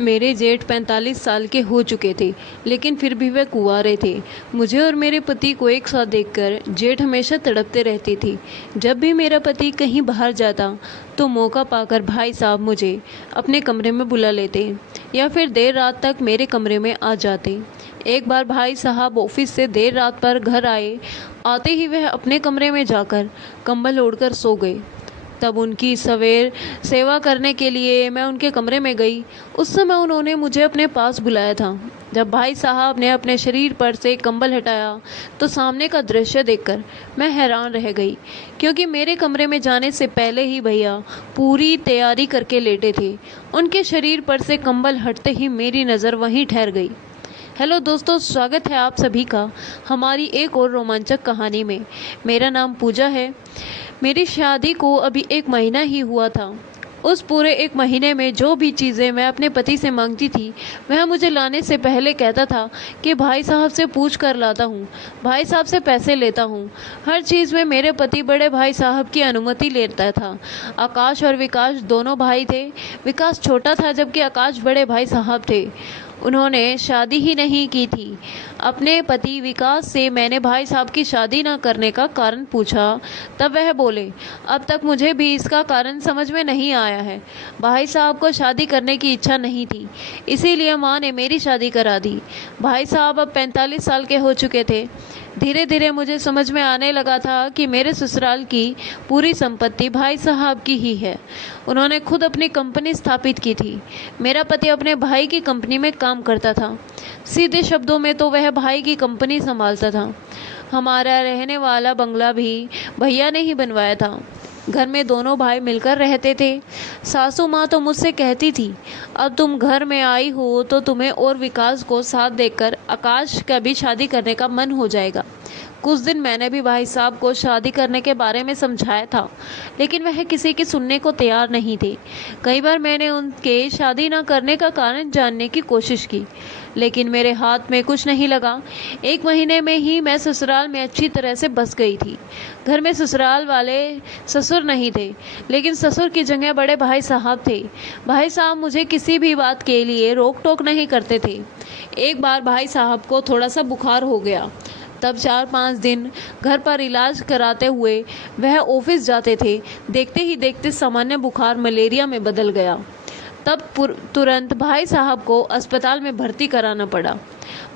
मेरे जेठ 45 साल के हो चुके थे, लेकिन फिर भी वह कुंवारे थे। मुझे और मेरे पति को एक साथ देखकर जेठ हमेशा तड़पते रहती थी। जब भी मेरा पति कहीं बाहर जाता तो मौका पाकर भाई साहब मुझे अपने कमरे में बुला लेते या फिर देर रात तक मेरे कमरे में आ जाते। एक बार भाई साहब ऑफिस से देर रात पर घर आते ही वह अपने कमरे में जाकर कंबल ओढ़कर सो गए। तब उनकी सवेर सेवा करने के लिए मैं उनके कमरे में गई। उस समय उन्होंने मुझे अपने पास बुलाया था। जब भाई साहब ने अपने शरीर पर से कंबल हटाया तो सामने का दृश्य देखकर मैं हैरान रह गई, क्योंकि मेरे कमरे में जाने से पहले ही भैया पूरी तैयारी करके लेटे थे। उनके शरीर पर से कंबल हटते ही मेरी नज़र वहीं ठहर गई। हेलो दोस्तों, स्वागत है आप सभी का हमारी एक और रोमांचक कहानी में। मेरा नाम पूजा है। मेरी शादी को अभी 1 महीना ही हुआ था। उस पूरे 1 महीने में जो भी चीज़ें मैं अपने पति से मांगती थी वह मुझे लाने से पहले कहता था कि भाई साहब से पूछ कर लाता हूँ, भाई साहब से पैसे लेता हूँ। हर चीज़ में मेरे पति बड़े भाई साहब की अनुमति लेता था। आकाश और विकास दोनों भाई थे। विकास छोटा था जबकि आकाश बड़े भाई साहब थे। उन्होंने शादी ही नहीं की थी। अपने पति विकास से मैंने भाई साहब की शादी न करने का कारण पूछा, तब वह बोले, अब तक मुझे भी इसका कारण समझ में नहीं आया है। भाई साहब को शादी करने की इच्छा नहीं थी, इसीलिए माँ ने मेरी शादी करा दी। भाई साहब अब 45 साल के हो चुके थे। धीरे धीरे मुझे समझ में आने लगा था कि मेरे ससुराल की पूरी संपत्ति भाई साहब की ही है। उन्होंने खुद अपनी कंपनी स्थापित की थी। मेरा पति अपने भाई की कंपनी में काम करता था। सीधे शब्दों में तो वह भाई की कंपनी संभालता था। हमारा रहने वाला बंगला भी भैया ने ही बनवाया था। घर में दोनों भाई मिलकर रहते थे। सासू माँ तो मुझसे कहती थी, अब तुम घर में आई हो तो तुम्हें और विकास को साथ देखकर आकाश का भी शादी करने का मन हो जाएगा। कुछ दिन मैंने भी भाई साहब को शादी करने के बारे में समझाया था, लेकिन वह किसी की सुनने को तैयार नहीं थे। कई बार मैंने उनके शादी न करने का कारण जानने की कोशिश की, लेकिन मेरे हाथ में कुछ नहीं लगा। 1 महीने में ही मैं ससुराल में अच्छी तरह से बस गई थी। घर में ससुराल वाले ससुर नहीं थे, लेकिन ससुर की जगह बड़े भाई साहब थे। भाई साहब मुझे किसी भी बात के लिए रोक टोक नहीं करते थे। एक बार भाई साहब को थोड़ा सा बुखार हो गया, तब 4-5 दिन घर पर इलाज कराते हुए वह ऑफिस जाते थे। देखते ही देखते सामान्य बुखार मलेरिया में बदल गया। तब तुरंत भाई साहब को अस्पताल में भर्ती कराना पड़ा।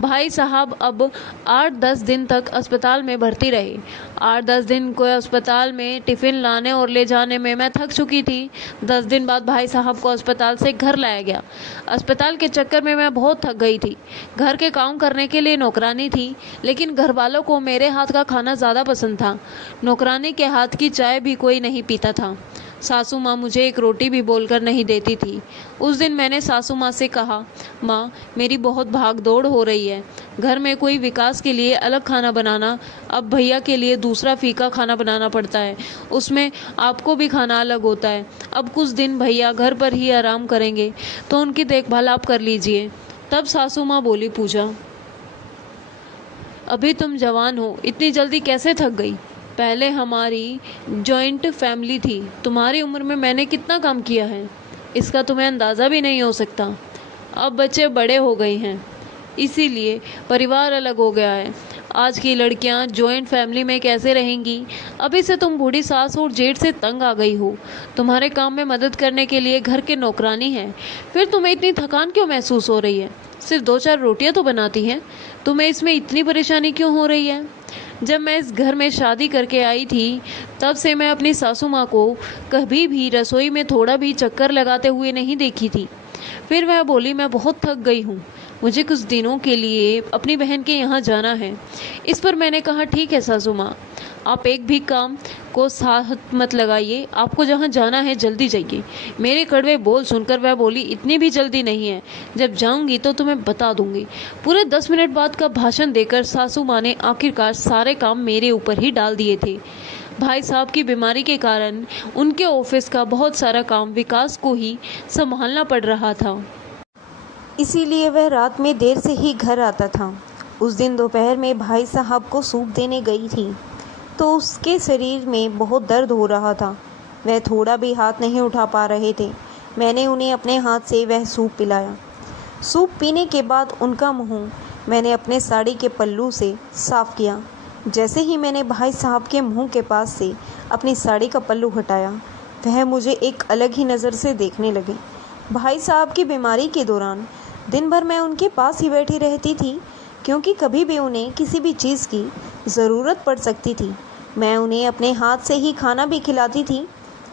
भाई साहब अब 8-10 दिन तक अस्पताल में भर्ती रहे। 8-10 दिन को अस्पताल में टिफ़िन लाने और ले जाने में मैं थक चुकी थी। 10 दिन बाद भाई साहब को अस्पताल से घर लाया गया। अस्पताल के चक्कर में मैं बहुत थक गई थी। घर के काम करने के लिए नौकरानी थी, लेकिन घर वालों को मेरे हाथ का खाना ज़्यादा पसंद था। नौकरानी के हाथ की चाय भी कोई नहीं पीता था। सासू माँ मुझे एक रोटी भी बोलकर नहीं देती थी। उस दिन मैंने सासू माँ से कहा, माँ मेरी बहुत भाग दौड़ हो रही है। घर में कोई विकास के लिए अलग खाना बनाना, अब भैया के लिए दूसरा फीका खाना बनाना पड़ता है, उसमें आपको भी खाना अलग होता है। अब कुछ दिन भैया घर पर ही आराम करेंगे तो उनकी देखभाल आप कर लीजिए। तब सासू माँ बोली, पूजा अभी तुम जवान हो, इतनी जल्दी कैसे थक गई? पहले हमारी जॉइंट फैमिली थी, तुम्हारी उम्र में मैंने कितना काम किया है, इसका तुम्हें अंदाज़ा भी नहीं हो सकता। अब बच्चे बड़े हो गए हैं, इसीलिए परिवार अलग हो गया है। आज की लड़कियां जॉइंट फैमिली में कैसे रहेंगी? अभी से तुम बूढ़ी सास और जेठ से तंग आ गई हो। तुम्हारे काम में मदद करने के लिए घर के नौकरानी है, फिर तुम्हें इतनी थकान क्यों महसूस हो रही है? सिर्फ 2-4 रोटियां तो बनाती हैं, तुम्हें इसमें इतनी परेशानी क्यों हो रही है? जब मैं इस घर में शादी करके आई थी, तब से मैं अपनी सासू माँ को कभी भी रसोई में थोड़ा भी चक्कर लगाते हुए नहीं देखी थी। फिर वह बोली, मैं बहुत थक गई हूँ, मुझे कुछ दिनों के लिए अपनी बहन के यहाँ जाना है। इस पर मैंने कहा, ठीक है सासू माँ, आप एक भी काम को साथ मत लगाइए, आपको जहाँ जाना है जल्दी जाइए। मेरे कड़वे बोल सुनकर वह बोली, इतनी भी जल्दी नहीं है, जब जाऊंगी तो तुम्हें बता दूंगी। पूरे 10 मिनट बाद का भाषण देकर सासू माँ ने आखिरकार सारे काम मेरे ऊपर ही डाल दिए थे। भाई साहब की बीमारी के कारण उनके ऑफिस का बहुत सारा काम विकास को ही संभालना पड़ रहा था, इसीलिए वह रात में देर से ही घर आता था। उस दिन दोपहर में भाई साहब को सूप देने गई थी तो उसके शरीर में बहुत दर्द हो रहा था। वह थोड़ा भी हाथ नहीं उठा पा रहे थे। मैंने उन्हें अपने हाथ से वह सूप पिलाया। सूप पीने के बाद उनका मुंह मैंने अपने साड़ी के पल्लू से साफ किया। जैसे ही मैंने भाई साहब के मुंह के पास से अपनी साड़ी का पल्लू हटाया, वह मुझे एक अलग ही नज़र से देखने लगे। भाई साहब की बीमारी के दौरान दिन भर मैं उनके पास ही बैठी रहती थी, क्योंकि कभी भी उन्हें किसी भी चीज़ की ज़रूरत पड़ सकती थी। मैं उन्हें अपने हाथ से ही खाना भी खिलाती थी।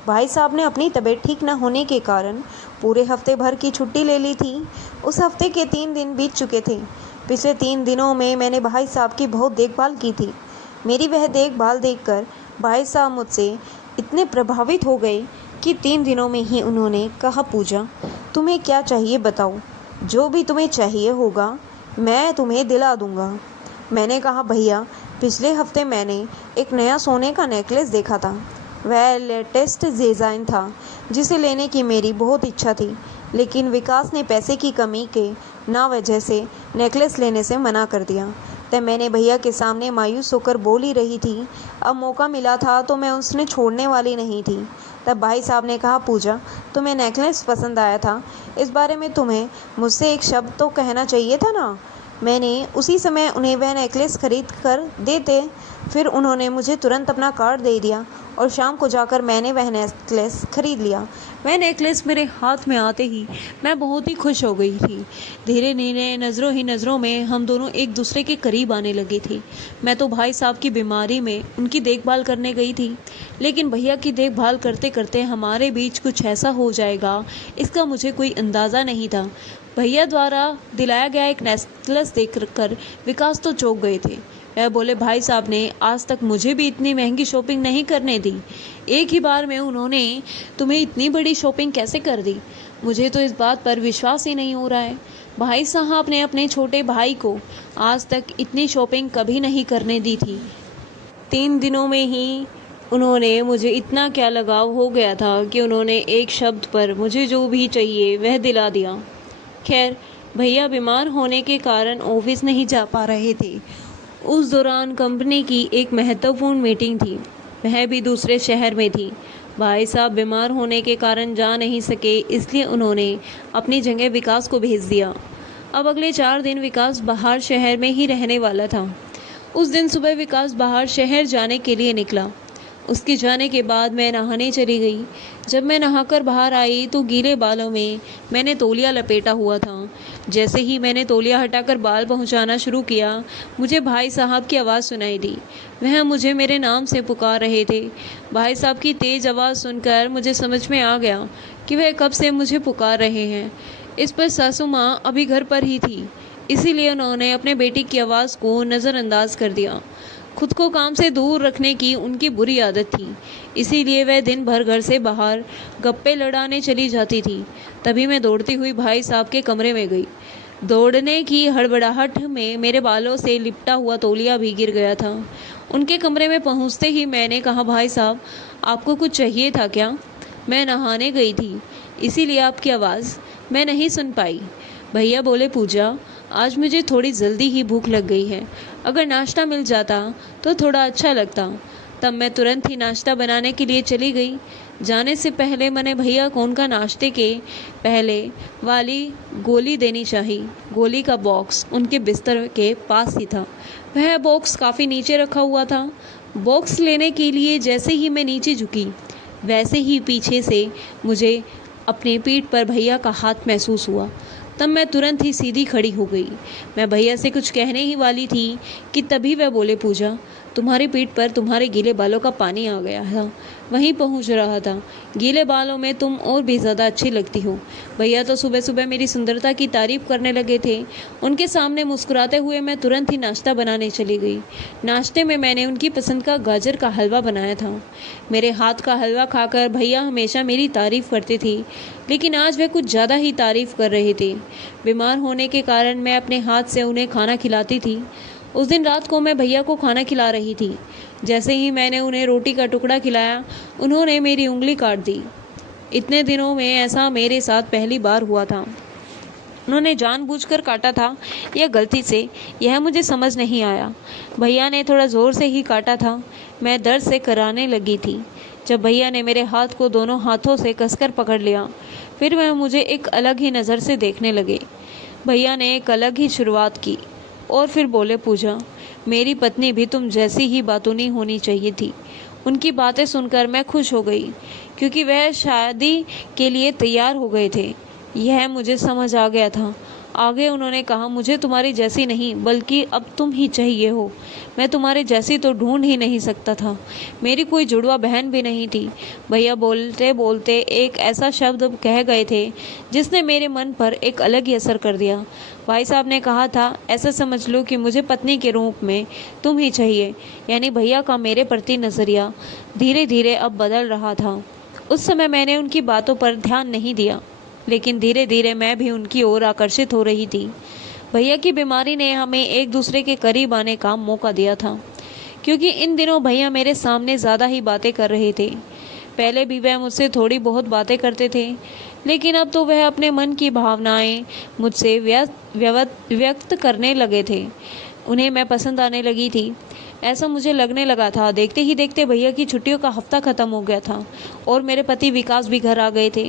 भाई साहब ने अपनी तबीयत ठीक न होने के कारण पूरे हफ्ते भर की छुट्टी ले ली थी। उस हफ्ते के 3 दिन बीत चुके थे। पिछले 3 दिनों में मैंने भाई साहब की बहुत देखभाल की थी। मेरी वह देखभाल देखकर भाई साहब मुझसे इतने प्रभावित हो गए कि 3 दिनों में ही उन्होंने कहा, पूजा तुम्हें क्या चाहिए बताओ, जो भी तुम्हें चाहिए होगा मैं तुम्हें दिला दूंगा। मैंने कहा, भैया पिछले हफ्ते मैंने एक नया सोने का नेकलेस देखा था। वह लेटेस्ट डिज़ाइन था जिसे लेने की मेरी बहुत इच्छा थी, लेकिन विकास ने पैसे की कमी के ना वजह से नेकलेस लेने से मना कर दिया। तब मैंने भैया के सामने मायूस होकर बोल ही रही थी। अब मौका मिला था तो मैं उसने छोड़ने वाली नहीं थी। तब भाई साहब ने कहा, पूजा तुम्हें नेकलेस पसंद आया था, इस बारे में तुम्हें मुझसे एक शब्द तो कहना चाहिए था ना। मैंने उसी समय उन्हें वह नेकलेस खरीद कर देते। फिर उन्होंने मुझे तुरंत अपना कार्ड दे दिया और शाम को जाकर मैंने वह नेकलेस खरीद लिया। वह नेकलेस मेरे हाथ में आते ही मैं बहुत ही खुश हो गई थी। धीरे धीरे नज़रों ही नज़रों में हम दोनों एक दूसरे के करीब आने लगे थे। मैं तो भाई साहब की बीमारी में उनकी देखभाल करने गई थी, लेकिन भैया की देखभाल करते करते हमारे बीच कुछ ऐसा हो जाएगा इसका मुझे कोई अंदाज़ा नहीं था। भैया द्वारा दिलाया गया एक नेकलेस देखकर विकास तो चौंक गए थे। वह बोले, भाई साहब ने आज तक मुझे भी इतनी महंगी शॉपिंग नहीं करने दी। एक ही बार में उन्होंने तुम्हें इतनी बड़ी शॉपिंग कैसे कर दी? मुझे तो इस बात पर विश्वास ही नहीं हो रहा है। भाई साहब ने अपने छोटे भाई को आज तक इतनी शॉपिंग कभी नहीं करने दी थी। 3 दिनों में ही उन्होंने मुझे इतना क्या लगाव हो गया था कि उन्होंने एक शब्द पर मुझे जो भी चाहिए वह दिला दिया। खैर, भैया बीमार होने के कारण ऑफिस नहीं जा पा रहे थे। उस दौरान कंपनी की एक महत्वपूर्ण मीटिंग थी, वह भी दूसरे शहर में थी। भाई साहब बीमार होने के कारण जा नहीं सके, इसलिए उन्होंने अपनी जगह विकास को भेज दिया। अब अगले 4 दिन विकास बाहर शहर में ही रहने वाला था। उस दिन सुबह विकास बाहर शहर जाने के लिए निकला। उसके जाने के बाद मैं नहाने चली गई। जब मैं नहाकर बाहर आई तो गीले बालों में मैंने तौलिया लपेटा हुआ था। जैसे ही मैंने तौलिया हटाकर बाल पहुंचाना शुरू किया, मुझे भाई साहब की आवाज़ सुनाई दी। वह मुझे मेरे नाम से पुकार रहे थे। भाई साहब की तेज़ आवाज़ सुनकर मुझे समझ में आ गया कि वह कब से मुझे पुकार रहे हैं। इस पर सासू माँ अभी घर पर ही थी, इसीलिए उन्होंने अपने बेटी की आवाज़ को नज़रअंदाज कर दिया। खुद को काम से दूर रखने की उनकी बुरी आदत थी, इसीलिए वह दिन भर घर से बाहर गप्पे लड़ाने चली जाती थी। तभी मैं दौड़ती हुई भाई साहब के कमरे में गई। दौड़ने की हड़बड़ाहट में मेरे बालों से लिपटा हुआ तौलिया भी गिर गया था। उनके कमरे में पहुंचते ही मैंने कहा, भाई साहब आपको कुछ चाहिए था क्या? मैं नहाने गई थी, इसीलिए आपकी आवाज़ मैं नहीं सुन पाई। भैया बोले, पूजा आज मुझे थोड़ी जल्दी ही भूख लग गई है, अगर नाश्ता मिल जाता तो थोड़ा अच्छा लगता। तब मैं तुरंत ही नाश्ता बनाने के लिए चली गई। जाने से पहले मैंने भैया को उनका नाश्ते के पहले वाली गोली देनी चाहिए। गोली का बॉक्स उनके बिस्तर के पास ही था। वह बॉक्स काफ़ी नीचे रखा हुआ था। बॉक्स लेने के लिए जैसे ही मैं नीचे झुकी, वैसे ही पीछे से मुझे अपने पीठ पर भैया का हाथ महसूस हुआ। तब मैं तुरंत ही सीधी खड़ी हो गई। मैं भैया से कुछ कहने ही वाली थी कि तभी वह बोले, पूजा तुम्हारी पीठ पर तुम्हारे गीले बालों का पानी आ गया था, वहीं पहुंच रहा था। गीले बालों में तुम और भी ज़्यादा अच्छी लगती हो। भैया तो सुबह सुबह मेरी सुंदरता की तारीफ़ करने लगे थे। उनके सामने मुस्कुराते हुए मैं तुरंत ही नाश्ता बनाने चली गई। नाश्ते में मैंने उनकी पसंद का गाजर का हलवा बनाया था। मेरे हाथ का हलवा खाकर भैया हमेशा मेरी तारीफ़ करते थे, लेकिन आज वे कुछ ज़्यादा ही तारीफ़ कर रहे थे। बीमार होने के कारण मैं अपने हाथ से उन्हें खाना खिलाती थी। उस दिन रात को मैं भैया को खाना खिला रही थी। जैसे ही मैंने उन्हें रोटी का टुकड़ा खिलाया, उन्होंने मेरी उंगली काट दी। इतने दिनों में ऐसा मेरे साथ पहली बार हुआ था। उन्होंने जानबूझकर काटा था या गलती से, यह मुझे समझ नहीं आया। भैया ने थोड़ा ज़ोर से ही काटा था। मैं दर्द से कराने लगी थी जब भैया ने मेरे हाथ को दोनों हाथों से कसकर पकड़ लिया। फिर वह मुझे एक अलग ही नज़र से देखने लगे। भैया ने एक अलग ही शुरुआत की और फिर बोले, पूजा, मेरी पत्नी भी तुम जैसी ही बातूनी होनी चाहिए थी। उनकी बातें सुनकर मैं खुश हो गई क्योंकि वह शादी के लिए तैयार हो गए थे। यह मुझे समझ आ गया था। आगे उन्होंने कहा, मुझे तुम्हारी जैसी नहीं बल्कि अब तुम ही चाहिए हो। मैं तुम्हारे जैसी तो ढूंढ ही नहीं सकता था। मेरी कोई जुड़वा बहन भी नहीं थी। भैया बोलते बोलते एक ऐसा शब्द कह गए थे जिसने मेरे मन पर एक अलग ही असर कर दिया। भाई साहब ने कहा था, ऐसा समझ लो कि मुझे पत्नी के रूप में तुम ही चाहिए। यानी भैया का मेरे प्रति नज़रिया धीरे धीरे अब बदल रहा था। उस समय मैंने उनकी बातों पर ध्यान नहीं दिया, लेकिन धीरे धीरे मैं भी उनकी ओर आकर्षित हो रही थी। भैया की बीमारी ने हमें एक दूसरे के करीब आने का मौका दिया था, क्योंकि इन दिनों भैया मेरे सामने ज़्यादा ही बातें कर रहे थे। पहले भी वह मुझसे थोड़ी बहुत बातें करते थे, लेकिन अब तो वह अपने मन की भावनाएं मुझसे व्यक्त करने लगे थे। उन्हें मैं पसंद आने लगी थी, ऐसा मुझे लगने लगा था। देखते ही देखते भैया की छुट्टियों का हफ्ता ख़त्म हो गया था और मेरे पति विकास भी घर आ गए थे।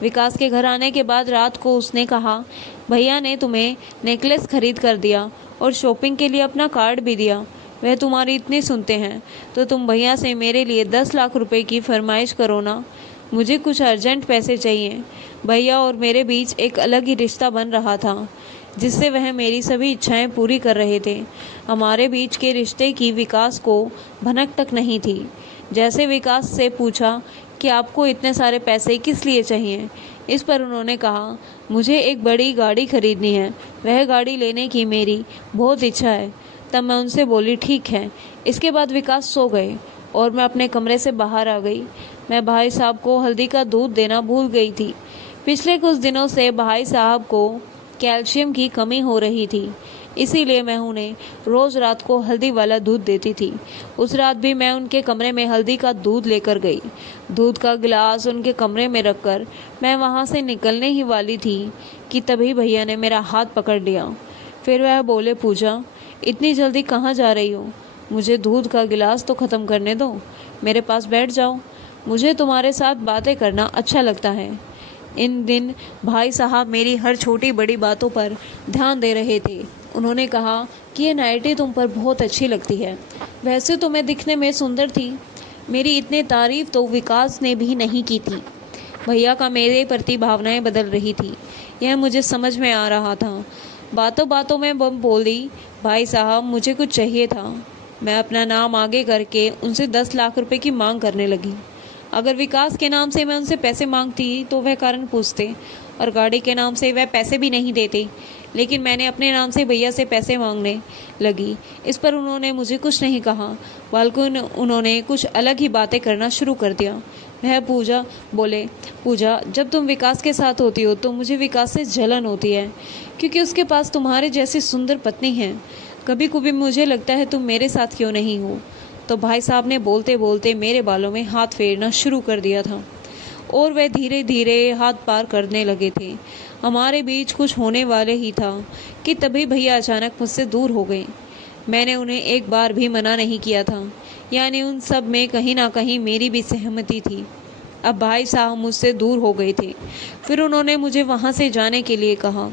विकास के घर आने के बाद रात को उसने कहा, भैया ने तुम्हें नेकलेस खरीद कर दिया और शॉपिंग के लिए अपना कार्ड भी दिया। वह तुम्हारी इतनी सुनते हैं तो तुम भैया से मेरे लिए 10 लाख रुपए की फरमाइश करो ना। मुझे कुछ अर्जेंट पैसे चाहिए। भैया और मेरे बीच एक अलग ही रिश्ता बन रहा था, जिससे वह मेरी सभी इच्छाएं पूरी कर रहे थे। हमारे बीच के रिश्ते की विकास को भनक तक नहीं थी। जैसे विकास से पूछा कि आपको इतने सारे पैसे किस लिए चाहिए, इस पर उन्होंने कहा, मुझे एक बड़ी गाड़ी खरीदनी है। वह गाड़ी लेने की मेरी बहुत इच्छा है। तब मैं उनसे बोली, ठीक है। इसके बाद विकास सो गए और मैं अपने कमरे से बाहर आ गई। मैं भाई साहब को हल्दी का दूध देना भूल गई थी। पिछले कुछ दिनों से भाई साहब को कैल्शियम की कमी हो रही थी, इसीलिए मैं उन्हें रोज़ रात को हल्दी वाला दूध देती थी। उस रात भी मैं उनके कमरे में हल्दी का दूध लेकर गई। दूध का गिलास उनके कमरे में रखकर मैं वहाँ से निकलने ही वाली थी कि तभी भैया ने मेरा हाथ पकड़ लिया। फिर वह बोले, पूजा, इतनी जल्दी कहाँ जा रही हो? मुझे दूध का गिलास तो ख़त्म करने दो। मेरे पास बैठ जाओ। मुझे तुम्हारे साथ बातें करना अच्छा लगता है। इन दिन भाई साहब मेरी हर छोटी बड़ी बातों पर ध्यान दे रहे थे। उन्होंने कहा कि ये नाइटी तुम पर बहुत अच्छी लगती है। वैसे तो मैं दिखने में सुंदर थी। मेरी इतनी तारीफ तो विकास ने भी नहीं की थी। भैया का मेरे प्रति भावनाएं बदल रही थी, यह मुझे समझ में आ रहा था। बातों बातों में बम बोली, भाई साहब, मुझे कुछ चाहिए था। मैं अपना नाम आगे करके उनसे 10 लाख रुपए की मांग करने लगी। अगर विकास के नाम से मैं उनसे पैसे मांगती तो वह कारण पूछते और गाड़ी के नाम से वह पैसे भी नहीं देते, लेकिन मैंने अपने नाम से भैया से पैसे मांगने लगी। इस पर उन्होंने मुझे कुछ नहीं कहा, बल्कि उन्होंने कुछ अलग ही बातें करना शुरू कर दिया। वह बोले, पूजा, जब तुम विकास के साथ होती हो तो मुझे विकास से जलन होती है, क्योंकि उसके पास तुम्हारे जैसी सुंदर पत्नी है। कभी कभी मुझे लगता है तुम मेरे साथ क्यों नहीं हो। तो भाई साहब ने बोलते बोलते मेरे बालों में हाथ फेरना शुरू कर दिया था और वह धीरे धीरे हाथ पार करने लगे थे। हमारे बीच कुछ होने वाले ही था कि तभी भैया अचानक मुझसे दूर हो गए। मैंने उन्हें एक बार भी मना नहीं किया था, यानी उन सब में कहीं ना कहीं मेरी भी सहमति थी। अब भाई साहब मुझसे दूर हो गए थे। फिर उन्होंने मुझे वहाँ से जाने के लिए कहा।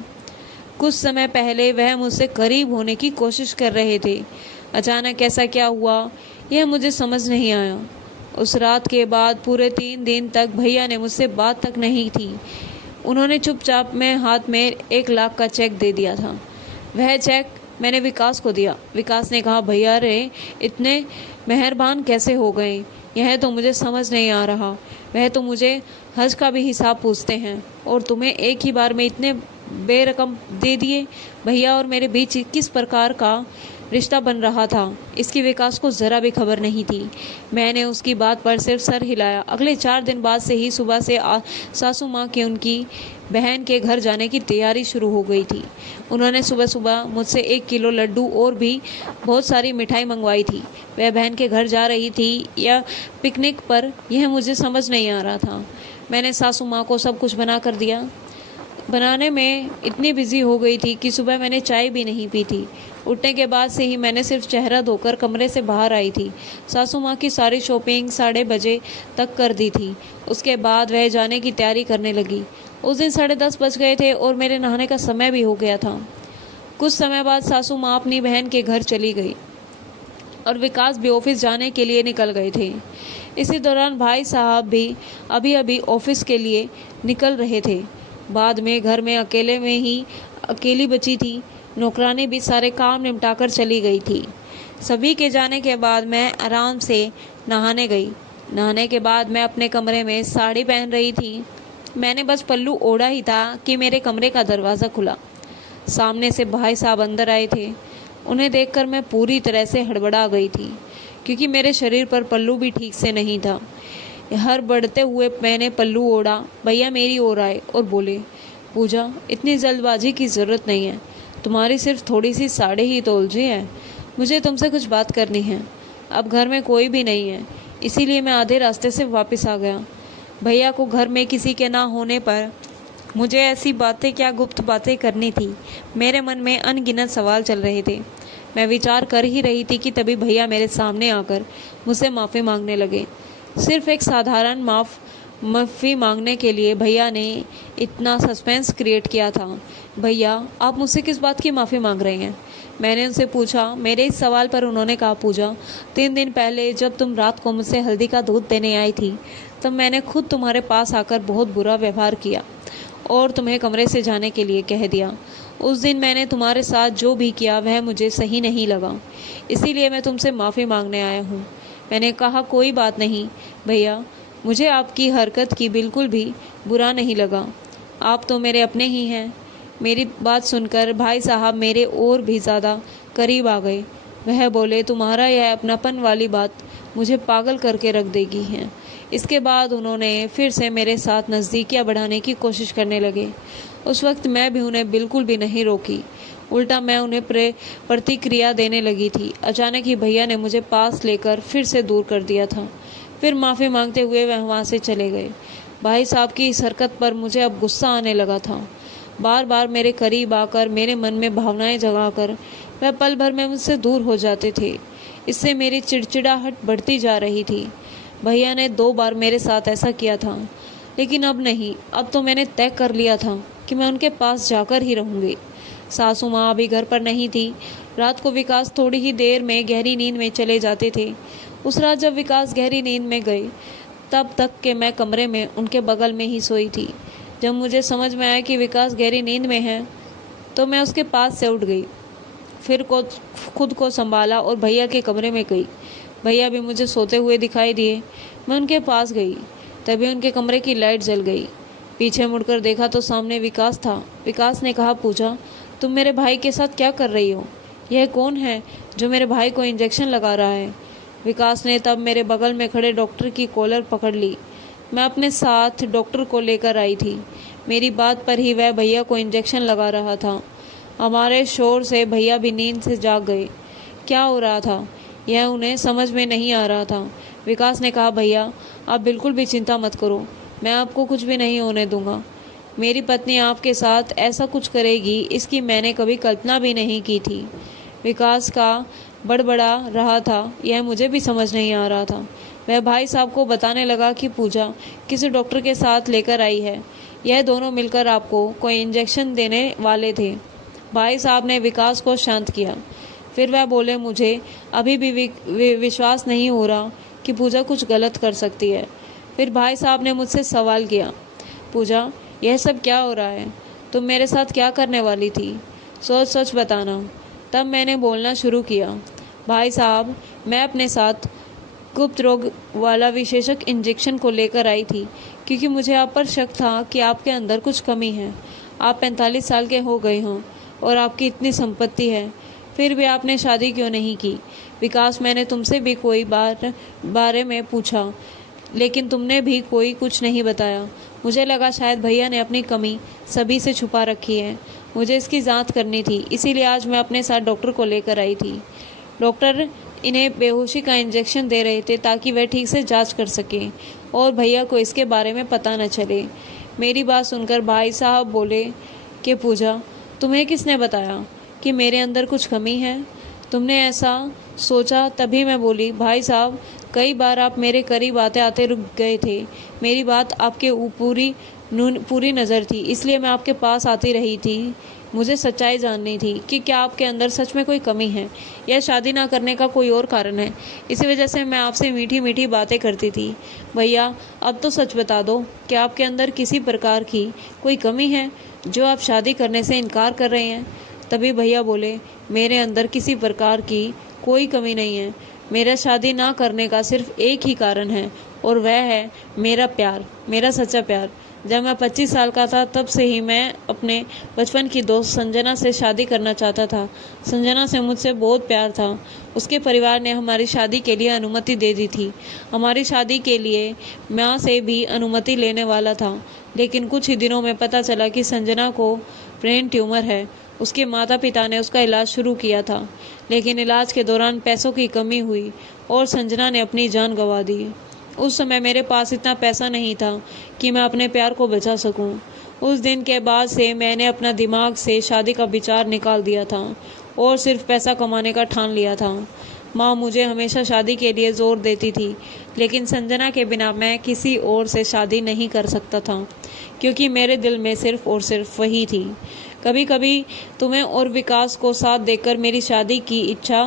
कुछ समय पहले वह मुझसे करीब होने की कोशिश कर रहे थे। अचानक ऐसा क्या हुआ, यह मुझे समझ नहीं आया। उस रात के बाद पूरे 3 दिन तक भैया ने मुझसे बात तक नहीं की। उन्होंने चुपचाप में हाथ में 1 लाख का चेक दे दिया था। वह चेक मैंने विकास को दिया। विकास ने कहा, भैया रे इतने मेहरबान कैसे हो गए, यह तो मुझे समझ नहीं आ रहा। वह तो मुझे हज का भी हिसाब पूछते हैं और तुम्हें एक ही बार में इतने बेरकम दे दिए। भैया और मेरे बीच किस प्रकार का रिश्ता बन रहा था, इसकी विकास को ज़रा भी खबर नहीं थी। मैंने उसकी बात पर सिर्फ सर हिलाया। अगले 4 दिन बाद से ही सुबह से सासू माँ के उनकी बहन के घर जाने की तैयारी शुरू हो गई थी। उन्होंने सुबह सुबह मुझसे 1 किलो लड्डू और भी बहुत सारी मिठाई मंगवाई थी। वह बहन के घर जा रही थी या पिकनिक पर, यह मुझे समझ नहीं आ रहा था। मैंने सासू माँ को सब कुछ बना कर दिया। बनाने में इतनी बिजी हो गई थी कि सुबह मैंने चाय भी नहीं पी थी। उठने के बाद से ही मैंने सिर्फ चेहरा धोकर कमरे से बाहर आई थी। सासू माँ की सारी शॉपिंग 12:30 बजे तक कर दी थी। उसके बाद वह जाने की तैयारी करने लगी। उस दिन 10:30 बज गए थे और मेरे नहाने का समय भी हो गया था। कुछ समय बाद सासू माँ अपनी बहन के घर चली गई और विकास भी ऑफिस जाने के लिए निकल गए थे। इसी दौरान भाई साहब भी अभी अभी ऑफिस के लिए निकल रहे थे। बाद में घर में अकेली बची थी। नौकरानी भी सारे काम निपटाकर चली गई थी। सभी के जाने के बाद मैं आराम से नहाने गई। नहाने के बाद मैं अपने कमरे में साड़ी पहन रही थी। मैंने बस पल्लू ओढ़ा ही था कि मेरे कमरे का दरवाज़ा खुला। सामने से भाई साहब अंदर आए थे। उन्हें देखकर मैं पूरी तरह से हड़बड़ा गई थी, क्योंकि मेरे शरीर पर पल्लू भी ठीक से नहीं था। हर बढ़ते हुए मैंने पल्लू ओढ़ा। भैया मेरी ओर आए और बोले, पूजा, इतनी जल्दबाजी की ज़रूरत नहीं है। तुम्हारी सिर्फ थोड़ी सी साड़ी ही तो उलझी है। मुझे तुमसे कुछ बात करनी है। अब घर में कोई भी नहीं है, इसीलिए मैं आधे रास्ते से वापस आ गया। भैया को घर में किसी के ना होने पर मुझे ऐसी बातें, क्या गुप्त बातें करनी थी। मेरे मन में अनगिनत सवाल चल रहे थे। मैं विचार कर ही रही थी कि तभी भैया मेरे सामने आकर मुझसे माफ़ी मांगने लगे। सिर्फ एक साधारण माफ़ी मांगने के लिए भैया ने इतना सस्पेंस क्रिएट किया था। भैया, आप मुझसे किस बात की माफ़ी मांग रहे हैं? मैंने उनसे पूछा। मेरे इस सवाल पर उन्होंने कहा, पूजा, 3 दिन पहले जब तुम रात को मुझसे हल्दी का दूध देने आई थी, तब मैंने खुद तुम्हारे पास आकर बहुत बुरा व्यवहार किया और तुम्हें कमरे से जाने के लिए कह दिया। उस दिन मैंने तुम्हारे साथ जो भी किया वह मुझे सही नहीं लगा, इसीलिए मैं तुमसे माफ़ी मांगने आया हूँ। मैंने कहा, कोई बात नहीं भैया, मुझे आपकी हरकत की बिल्कुल भी बुरा नहीं लगा। आप तो मेरे अपने ही हैं। मेरी बात सुनकर भाई साहब मेरे और भी ज़्यादा करीब आ गए। वह बोले, तुम्हारा यह अपनापन वाली बात मुझे पागल करके रख देगी है। इसके बाद उन्होंने फिर से मेरे साथ नज़दीकियाँ बढ़ाने की कोशिश करने लगे। उस वक्त मैं भी उन्हें बिल्कुल भी नहीं रोकी, उल्टा मैं उन्हें प्रतिक्रिया देने लगी थी। अचानक ही भैया ने मुझे पास लेकर फिर से दूर कर दिया था। फिर माफ़ी मांगते हुए वह वहाँ से चले गए। भाई साहब की इस हरकत पर मुझे अब गुस्सा आने लगा था। बार बार मेरे करीब आकर मेरे मन में भावनाएं जगाकर वह पल भर में मुझसे दूर हो जाते थे। इससे मेरी चिड़चिड़ाहट बढ़ती जा रही थी। भैया ने 2 बार मेरे साथ ऐसा किया था, लेकिन अब नहीं। अब तो मैंने तय कर लिया था कि मैं उनके पास जाकर ही रहूँगी। सासू माँ अभी घर पर नहीं थी। रात को विकास थोड़ी ही देर में गहरी नींद में चले जाते थे। उस रात जब विकास गहरी नींद में गए, तब तक के मैं कमरे में उनके बगल में ही सोई थी। जब मुझे समझ में आया कि विकास गहरी नींद में है, तो मैं उसके पास से उठ गई। फिर खुद को संभाला और भैया के कमरे में गई। भैया भी मुझे सोते हुए दिखाई दिए। मैं उनके पास गई, तभी उनके कमरे की लाइट जल गई। पीछे मुड़कर देखा तो सामने विकास था। विकास ने कहा, पूजा, तुम मेरे भाई के साथ क्या कर रही हो? यह कौन है जो मेरे भाई को इंजेक्शन लगा रहा है? विकास ने तब मेरे बगल में खड़े डॉक्टर की कॉलर पकड़ ली। मैं अपने साथ डॉक्टर को लेकर आई थी। मेरी बात पर ही वह भैया को इंजेक्शन लगा रहा था। हमारे शोर से भैया भी नींद से जाग गए। क्या हो रहा था यह उन्हें समझ में नहीं आ रहा था। विकास ने कहा, भैया, आप बिल्कुल भी चिंता मत करो, मैं आपको कुछ भी नहीं होने दूंगा। मेरी पत्नी आपके साथ ऐसा कुछ करेगी, इसकी मैंने कभी कल्पना भी नहीं की थी। विकास का बड़बड़ा रहा था, यह मुझे भी समझ नहीं आ रहा था। वह भाई साहब को बताने लगा कि पूजा किसी डॉक्टर के साथ लेकर आई है। यह दोनों मिलकर आपको कोई इंजेक्शन देने वाले थे। भाई साहब ने विकास को शांत किया। फिर वह बोले, मुझे अभी भी विश्वास नहीं हो रहा कि पूजा कुछ गलत कर सकती है। फिर भाई साहब ने मुझसे सवाल किया, पूजा, यह सब क्या हो रहा है? तुम मेरे साथ क्या करने वाली थी? सोच सोच बताना। तब मैंने बोलना शुरू किया, भाई साहब, मैं अपने साथ गुप्त रोग वाला विशेषज्ञ इंजेक्शन को लेकर आई थी, क्योंकि मुझे आप पर शक था कि आपके अंदर कुछ कमी है। आप 45 साल के हो गए हों और आपकी इतनी संपत्ति है, फिर भी आपने शादी क्यों नहीं की? विकास, मैंने तुमसे भी कोई बारे में पूछा, लेकिन तुमने भी कोई कुछ नहीं बताया। मुझे लगा शायद भैया ने अपनी कमी सभी से छुपा रखी है। मुझे इसकी जांच करनी थी, इसीलिए आज मैं अपने साथ डॉक्टर को लेकर आई थी। डॉक्टर इन्हें बेहोशी का इंजेक्शन दे रहे थे ताकि वह ठीक से जांच कर सकें और भैया को इसके बारे में पता न चले। मेरी बात सुनकर भाई साहब बोले कि पूजा, तुम्हें किसने बताया कि मेरे अंदर कुछ कमी है? तुमने ऐसा सोचा? तभी मैं बोली, भाई साहब, कई बार आप मेरे करीब आते आते रुक गए थे। मेरी बात आपके पूरी पूरी नज़र थी, इसलिए मैं आपके पास आती रही थी। मुझे सच्चाई जाननी थी कि क्या आपके अंदर सच में कोई कमी है या शादी ना करने का कोई और कारण है। इसी वजह से मैं आपसे मीठी मीठी बातें करती थी। भैया, अब तो सच बता दो कि आपके अंदर किसी प्रकार की कोई कमी है जो आप शादी करने से इनकार कर रहे हैं। तभी भैया बोले, मेरे अंदर किसी प्रकार की कोई कमी नहीं है। मेरा शादी ना करने का सिर्फ एक ही कारण है, और वह है मेरा प्यार, मेरा सच्चा प्यार। जब मैं 25 साल का था तब से ही मैं अपने बचपन की दोस्त संजना से शादी करना चाहता था। संजना से मुझसे बहुत प्यार था। उसके परिवार ने हमारी शादी के लिए अनुमति दे दी थी। हमारी शादी के लिए माँ से भी अनुमति लेने वाला था, लेकिन कुछ ही दिनों में पता चला कि संजना को ब्रेन ट्यूमर है। उसके माता पिता ने उसका इलाज शुरू किया था, लेकिन इलाज के दौरान पैसों की कमी हुई और संजना ने अपनी जान गंवा दी। उस समय मेरे पास इतना पैसा नहीं था कि मैं अपने प्यार को बचा सकूं। उस दिन के बाद से मैंने अपना दिमाग से शादी का विचार निकाल दिया था और सिर्फ पैसा कमाने का ठान लिया था। माँ मुझे हमेशा शादी के लिए जोर देती थी, लेकिन संजना के बिना मैं किसी और से शादी नहीं कर सकता था, क्योंकि मेरे दिल में सिर्फ और सिर्फ वही थी। कभी कभी तुम्हें और विकास को साथ देखकर मेरी शादी की इच्छा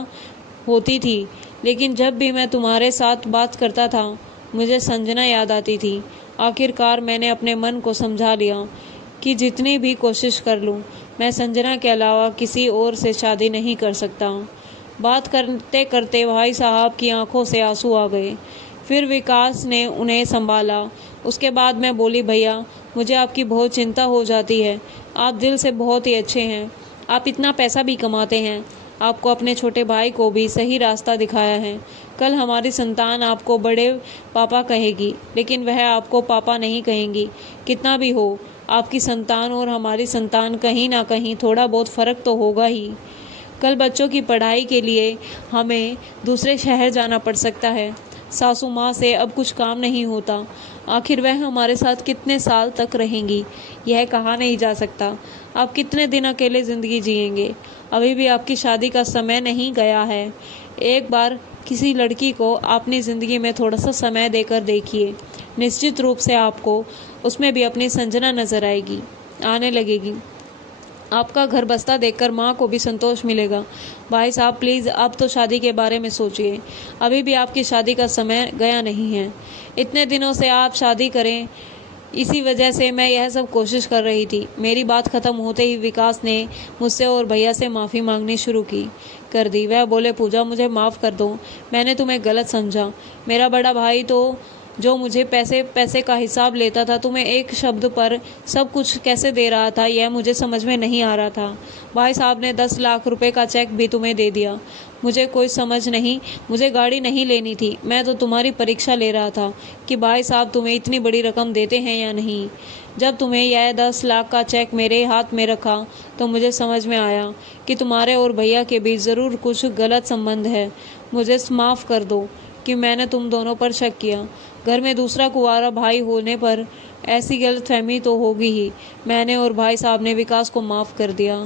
होती थी, लेकिन जब भी मैं तुम्हारे साथ बात करता था मुझे संजना याद आती थी। आखिरकार मैंने अपने मन को समझा लिया कि जितनी भी कोशिश कर लूं, मैं संजना के अलावा किसी और से शादी नहीं कर सकता। बात करते करते भाई साहब की आंखों से आंसू आ गए। फिर विकास ने उन्हें संभाला। उसके बाद मैं बोली, भैया, मुझे आपकी बहुत चिंता हो जाती है। आप दिल से बहुत ही अच्छे हैं। आप इतना पैसा भी कमाते हैं। आपको अपने छोटे भाई को भी सही रास्ता दिखाया है। कल हमारी संतान आपको बड़े पापा कहेगी, लेकिन वह आपको पापा नहीं कहेंगी। कितना भी हो, आपकी संतान और हमारी संतान कहीं ना कहीं थोड़ा बहुत फ़र्क तो होगा ही। कल बच्चों की पढ़ाई के लिए हमें दूसरे शहर जाना पड़ सकता है। सासू माँ से अब कुछ काम नहीं होता। आखिर वह हमारे साथ कितने साल तक रहेंगी, यह कहा नहीं जा सकता। आप कितने दिन अकेले ज़िंदगी जिएंगे। अभी भी आपकी शादी का समय नहीं गया है। एक बार किसी लड़की को अपनी ज़िंदगी में थोड़ा सा समय देकर देखिए। निश्चित रूप से आपको उसमें भी अपनी संजना नज़र आने लगेगी। आपका घर बसता देखकर माँ को भी संतोष मिलेगा। भाई साहब, प्लीज़ अब तो शादी के बारे में सोचिए। अभी भी आपकी शादी का समय गया नहीं है। इतने दिनों से आप शादी करें, इसी वजह से मैं यह सब कोशिश कर रही थी। मेरी बात ख़त्म होते ही विकास ने मुझसे और भैया से माफ़ी मांगनी शुरू कर दी। वह बोले, पूजा, मुझे माफ़ कर दो, मैंने तुम्हें गलत समझा। मेरा बड़ा भाई तो जो मुझे पैसे का हिसाब लेता था, तुम्हें एक शब्द पर सब कुछ कैसे दे रहा था, यह मुझे समझ में नहीं आ रहा था। भाई साहब ने 10 लाख रुपए का चेक भी तुम्हें दे दिया। मुझे कोई समझ नहीं, मुझे गाड़ी नहीं लेनी थी। मैं तो तुम्हारी परीक्षा ले रहा था कि भाई साहब तुम्हें इतनी बड़ी रकम देते हैं या नहीं। जब तुम्हें यह 10 लाख का चेक मेरे हाथ में रखा तो मुझे समझ में आया कि तुम्हारे और भैया के बीच ज़रूर कुछ गलत संबंध है। मुझे माफ़ कर दो कि मैंने तुम दोनों पर शक किया। घर में दूसरा कुंवारा भाई होने पर ऐसी गलतफहमी तो होगी ही। मैंने और भाई साहब ने विकास को माफ़ कर दिया।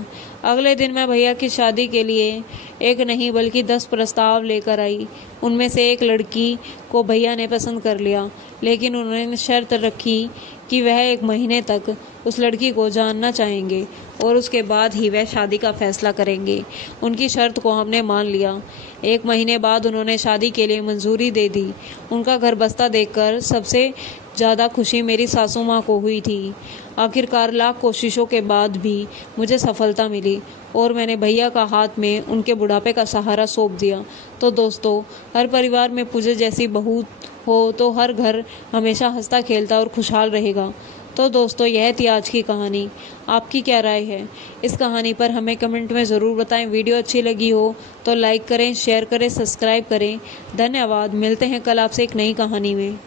अगले दिन मैं भैया की शादी के लिए एक नहीं बल्कि 10 प्रस्ताव लेकर आई। उनमें से एक लड़की को भैया ने पसंद कर लिया, लेकिन उन्होंने शर्त रखी कि वह 1 महीने तक उस लड़की को जानना चाहेंगे और उसके बाद ही वह शादी का फैसला करेंगे। उनकी शर्त को हमने मान लिया। 1 महीने बाद उन्होंने शादी के लिए मंजूरी दे दी। उनका घर बस्ता देखकर सबसे ज़्यादा खुशी मेरी सासू माँ को हुई थी। आखिरकार लाख कोशिशों के बाद भी मुझे सफलता मिली और मैंने भैया का हाथ में उनके बुढ़ापे का सहारा सौंप दिया। तो दोस्तों, हर परिवार में पूजा जैसी बहू हो तो हर घर हमेशा हंसता खेलता और खुशहाल रहेगा। तो दोस्तों, यह थी आज की कहानी। आपकी क्या राय है इस कहानी पर, हमें कमेंट में ज़रूर बताएं। वीडियो अच्छी लगी हो तो लाइक करें, शेयर करें, सब्सक्राइब करें। धन्यवाद। मिलते हैं कल आपसे एक नई कहानी में।